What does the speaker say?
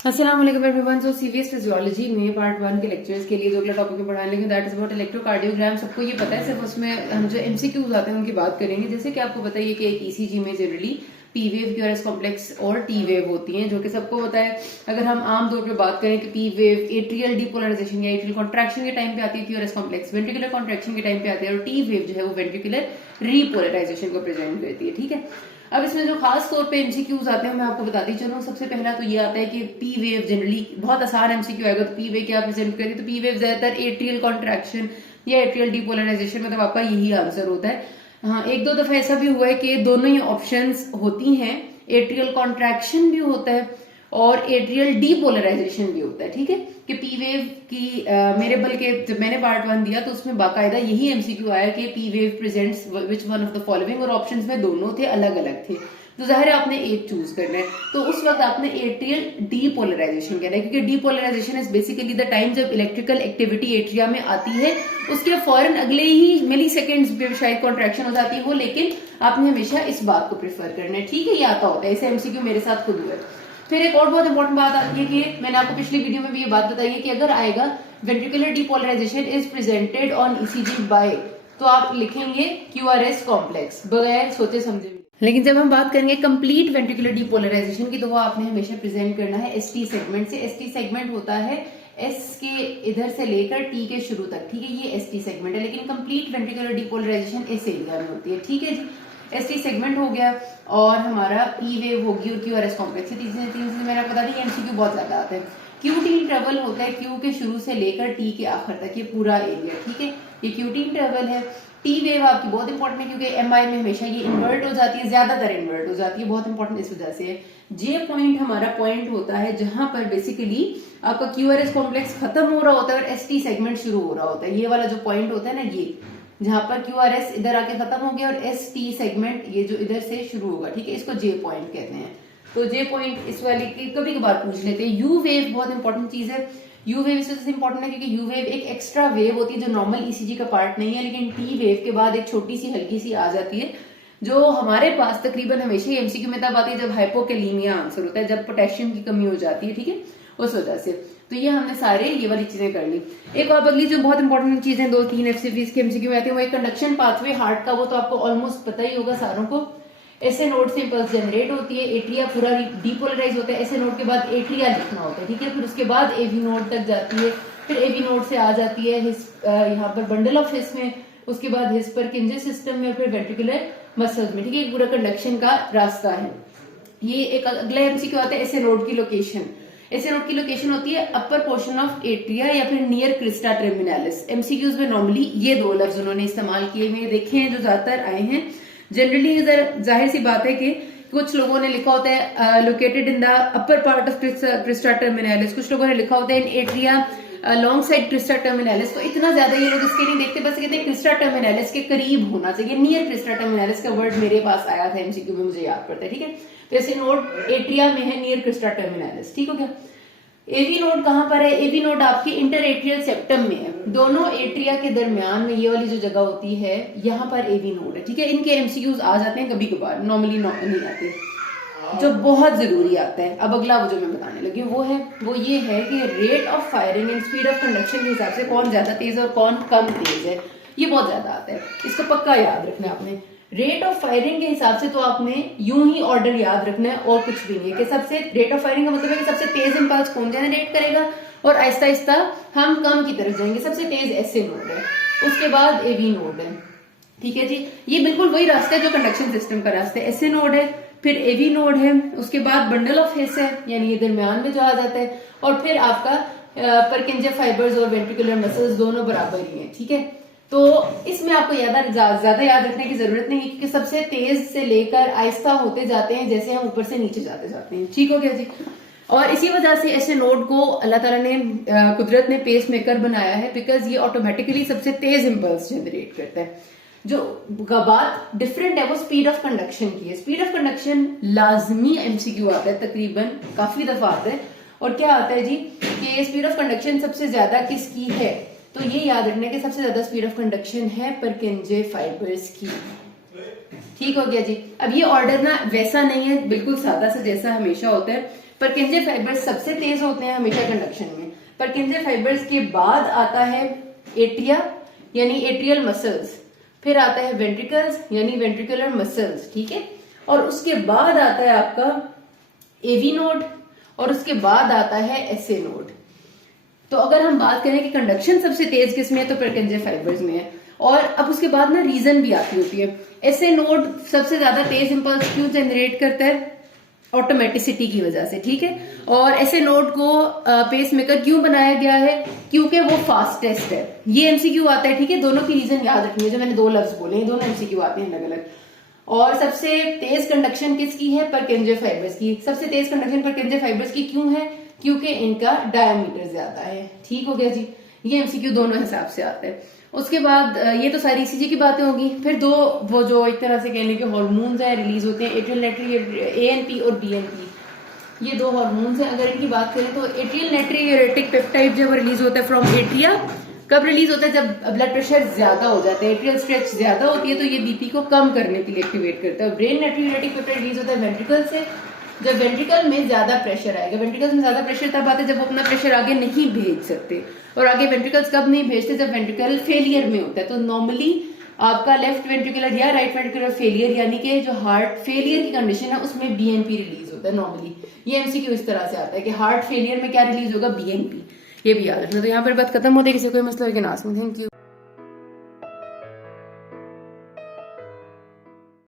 अस्सलाम वालेकुम एवरीवन। सो CVS physiology में पार्ट 1 के लेक्चर्स के लिए जो अगला टॉपिक में पढ़ाने लगे दैट इज अबाउट इलेक्ट्रोकार्डियोग्राम। सबको ये पता है, सिर्फ उसमें हम जो एमसीक्यूज आते हैं उनकी बात करेंगे। जैसे कि आपको बताइए कि एक ईसीजी में generally P wave, QRS complex और टी वेव होती हैं, जो कि सबको पता है। अगर हम आम तौर पे बात करें कि पी वेव एट्रियल डीपोलराइजेशन या एट्रियल कॉन्ट्रैक्शन के टाइम पे आती है, क्यूआरएस कॉम्प्लेक्स वेंट्रिकुलर कॉन्ट्रैक्शन के टाइम पे आती है, और टी वेव जो है वो वेंट्रिकुलर रीपोलराइजेशन को प्रेजेंट करती है। ठीक है, अब इसमें जो खास तौर पे एमसीक्यूज आते हैं मैं आपको बताती चलूं। सबसे पहला तो ये आता है कि पी वेव जनरली बहुत आसान एमसीक्यू आएगा, तो पी वेव क्या प्रेजेंट करें, तो पी वेव ज्यादातर एट्रियल कॉन्ट्रैक्शन या एट्रियल डीपोलराइजेशन, मतलब आपका यही आंसर होता है। हाँ, एक दो दफा ऐसा भी हुआ है कि दोनों ही ऑप्शंस होती हैं, एट्रियल कॉन्ट्रैक्शन भी होता है और एट्रियल डीपोलराइजेशन भी होता है। ठीक है, कि पी वेव की मेरे बल्कि जब मैंने पार्ट 1 दिया तो उसमें बाकायदा यही एमसीक्यू आया कि P wave presents which one of the following, और ऑप्शंस में दोनों थे, अलग अलग थे, तो जाहिर है आपने एक चूज करना है। तो उस वक्त आपने एट्रियल डीपोलराइजेशन कहना है, क्योंकि depolarisation is basically the time जब इलेक्ट्रिकल एक्टिविटी एट्रिया में आती है, उसके फौरन अगले ही मिली सेकेंड्स में शायद कॉन्ट्रैक्शन हो जाती हो, लेकिन आपने हमेशा इस बात को प्रेफर करना है। ठीक है, ये आता होता है, इसे एमसीक्यू मेरे साथ खुद हुआ है। फिर एक और बहुत इंपॉर्टेंट बात आती है कि मैंने आपको पिछली वीडियो में भी ये बात बताई है कि अगर आएगा ventricular depolarisation is presented on ECG by, तो आप लिखेंगे क्यूआरएस कॉम्प्लेक्स बगैर सोचे समझे। लेकिन जब हम बात करेंगे कंप्लीट वेंट्रिकुलर डीपोलराइजेशन की, तो वो आपने हमेशा प्रेजेंट करना है एसटी सेगमेंट से। एसटी सेगमेंट होता है एस के इधर से लेकर टी के शुरू तक। ठीक है, ये एसटी सेगमेंट है, लेकिन कंप्लीट वेंट्रिकुलर डीपोलराइजेशन इस एरिया में होती है। ठीक है जी, एसटी सेगमेंट हो गया और हमारा पी वेव होगी और क्यूआरएस कॉम्प्लेक्स। तीन चीजें मैंने आपको बता दी, एमसीक्यू बहुत ज्यादा आते हैं। क्यू टी इंटरवल होता है क्यू के शुरू से लेकर टी के आखिर तक, ये पूरा एरिया। ठीक है, ये क्यू टी इंटरवल है। टी वेव आपकी बहुत इंपॉर्टेंट है, क्योंकि एमआई में हमेशा ये इन्वर्ट हो जाती है, ज्यादातर इन्वर्ट हो जाती है, बहुत इंपॉर्टेंट इस वजह से है। जे पॉइंट हमारा पॉइंट होता है जहां पर बेसिकली आपका क्यूआरएस कॉम्प्लेक्स खत्म हो रहा होता है और एसटी सेगमेंट शुरू हो रहा होता है। ये वाला जो पॉइंट होता है ना, ये जहां पर क्यूआरएस इधर आके खत्म हो गया और एस टी सेगमेंट ये जो इधर से शुरू होगा। ठीक है, इसको जे पॉइंट कहते हैं। तो जे पॉइंट इस वाली की कभी कभार पूछ लेते हैं। यू वेव बहुत इंपॉर्टेंट चीज है। यू वेव इस वजह से इंपॉर्टेंट है क्योंकि यू वेव एक एक्स्ट्रा वेव होती है जो नॉर्मल ईसीजी का पार्ट नहीं है, लेकिन टी वेव के बाद एक छोटी सी हल्की सी आ जाती है, जो हमारे पास तकरीबन हमेशा ही एमसीक्यू में तब आती है जब हाइपोकैलीमिया आंसर होता है, जब पोटेशियम की कमी हो जाती है। ठीक है, उस वजह से। तो ये हमने सारे ये वाली चीजें कर ली। एक और अगली जो बहुत इंपॉर्टेंट चीजें दो तीन एफसीपीज के एमसीक्यू में आती है, वो एक कंडक्शन पाथवे हार्ट का, वो तो आपको ऑलमोस्ट पता ही होगा सारों को। ऐसे नोड से इंपल्स जनरेट होती है, एट्रिया पूरा डीपोलराइज होता है, ऐसे नोड के बाद एट्रिया लिखना होता है। ठीक है, फिर उसके बाद एवी नोड तक जाती है, फिर एवी नोड से आ जाती है यहाँ पर बंडल ऑफ हिस में, उसके बाद हिस पर किंजे सिस्टम में, फिर वेंट्रिकुलर मसल्स में। ठीक है, पूरा कंडक्शन का रास्ता है ये। एक अगला एमसीक्यू आता है ऐसे नोड की लोकेशन। ऐसे नोड की लोकेशन होती है अपर पोर्शन ऑफ एट्रिया या फिर नियर क्रिस्टा टर्मिनालिस। एमसीक्यूज में नॉर्मली ये दो लफ्ज उन्होंने इस्तेमाल किए हुए देखे हैं, जो ज्यादातर आए हैं। जनरली जाहिर सी बात है कि कुछ लोगों ने लिखा होता है located in the upper part of crista terminalis, कुछ लोगों ने लिखा होता है in atria long side crista terminalis. तो इतना ज्यादा ये लोग इसके नहीं देखते, बस कहते हैं क्रिस्टा टर्मिनालिस के करीब होना चाहिए। नियर क्रिस्टा टर्मिनालिस का वर्ड मेरे पास आया था एमसीक्यू में, मुझे याद पड़ता है। ठीक है, तो ऐसे नोड एट्रिया में है नियर क्रिस्टा टर्मिनालिस। ठीक हो गया। एवी नोड कहां पर है? एवी नोड आपके इंटर एट्रियल सेप्टम में है, दोनों एट्रिया के दरमियान में ये वाली जो जगह होती है, यहाँ पर एवी नोड है। ठीक है, इनके एमसीक्यूज आ जाते हैं कभी कभार, नॉर्मली नहीं आते, जो बहुत जरूरी आता है। अब अगला वो जो मैं बताने लगी वो ये है कि rate of firing and speed of conduction के हिसाब से कौन ज्यादा तेज और कौन कम तेज है, ये बहुत ज्यादा आता है। इसको पक्का याद रखना है आपने। रेट ऑफ फायरिंग के हिसाब से तो आपने यूं ही ऑर्डर याद रखना है और कुछ भी नहीं है, कि सबसे रेट ऑफ फायरिंग का मतलब है कि सबसे तेज इंपल्स कौन जनरेट करेगा और आहिस्ता आहिस्ता हम कम की तरफ जाएंगे। सबसे तेज एसए नोड है, उसके बाद एवी नोड है। ठीक है जी, ये बिल्कुल वही रास्ता है जो कंडक्शन सिस्टम का रास्ता है। एसए नोड है, फिर एवी नोड है, उसके बाद बंडल ऑफ हिस है, यानी ये दरमियान में जो आ जाता है, और फिर आपका परकिंजे फाइबर्स और वेंट्रिकुलर मसल्स दोनों बराबर ही है। ठीक है, तो इसमें आपको ज्यादा याद रखने की जरूरत नहीं है, क्योंकि सबसे तेज से लेकर आहिस्ता होते जाते हैं जैसे हम ऊपर से नीचे जाते जाते हैं। ठीक हो गया जी। और इसी वजह से ऐसे नोड को अल्लाह ताला ने कुदरत ने पेस मेकर बनाया है, बिकॉज ये ऑटोमेटिकली सबसे तेज इंपल्स जनरेट करता है। जो बात डिफरेंट है वो स्पीड ऑफ कंडक्शन की है। स्पीड ऑफ कंडक्शन लाजमी एमसीक्यू आता है, तकरीबन काफी दफा आता है। और क्या आता है जी कि स्पीड ऑफ कंडक्शन सबसे ज्यादा किसकी है, तो ये याद रखना है कि सबसे ज्यादा स्पीड ऑफ कंडक्शन है परकिंजे फाइबर्स की। ठीक हो गया जी। अब ये ऑर्डर ना वैसा नहीं है, बिल्कुल सादा सा जैसा हमेशा होता है। परकिंजे फाइबर्स सबसे तेज होते हैं हमेशा कंडक्शन में। परकिंजे फाइबर्स के बाद आता है एट्रिया यानी एट्रियल मसल्स, फिर आता है वेंट्रिकल्स यानी वेंट्रिकुलर मसल्स, ठीक है, और उसके बाद आता है आपका एवी नोड और उसके बाद आता है एसए नोड। तो अगर हम बात करें कि कंडक्शन सबसे तेज किसमें है तो परकिंजे फाइबर्स में है। और अब उसके बाद ना रीजन भी आती होती है। एसए नोड सबसे ज्यादा तेज इंपल्स क्यों जनरेट करता है? ऑटोमेटिसिटी की वजह से, ठीक है। और एसए नोड को पेस मेकर क्यों बनाया गया है? क्योंकि वो फास्टेस्ट है। ये एमसीक्यू आता है, ठीक है, दोनों की रीजन याद रखनी है। जो मैंने दो लफ्ज बोले हैं दोनों एमसीक्यू आते हैं अलग अलग। और सबसे तेज कंडक्शन किसकी है? परकिंजे फाइबर्स की। सबसे तेज कंडक्शन परकिंजे फाइबर्स की क्यों है? क्योंकि इनका डायमीटर ज्यादा है, ठीक हो गया जी। ये एमसीक्यू दोनों हिसाब से आता है। उसके बाद ये तो सारी ईसीजी की बातें होगी। फिर दो वो जो एक तरह से कहने के हार्मोन्स है रिलीज होते हैं, एट्रियल नाइट्रिक एएनपी और बीएनपी, ये दो हार्मोन्स हैं। अगर इनकी बात करें तो एट्रियल नाइट्रिक पेप्टाइड जब रिलीज होता है फ्रॉम एट्रिया, कब रिलीज होता है? जब ब्लड प्रेशर ज्यादा हो जाता है, एट्रियल स्ट्रेच ज्यादा होती है, तो ये बीपी को कम करने के लिए एक्टिवेट करता है। ब्रेन नाइट्रिक पेप्टाइड रिलीज होता है वेंट्रिकल से, जब वेंट्रिकल में ज्यादा प्रेशर आएगा। वेंट्रिकल्स में ज्यादा प्रेशर तब आता है जब वो अपना प्रेशर आगे नहीं भेज सकते। और आगे वेंट्रिकल्स कब नहीं भेजते? जब वेंट्रिकल फेलियर में होता है। तो नॉर्मली आपका लेफ्ट वेंट्रिकुलर या राइट वेंट्रिकुलर फेलियर यानी कि जो हार्ट फेलियर की कंडीशन है उसमें बीएनपी रिलीज होता है नॉर्मली। ये एमसीक्यू इस तरह से आता है कि हार्ट फेलियर में क्या रिलीज होगा? बीएनपी। ये भी याद रखना। तो यहाँ पर बात खत्म होती है। किसी कोई मसला है कि ना? Thank you.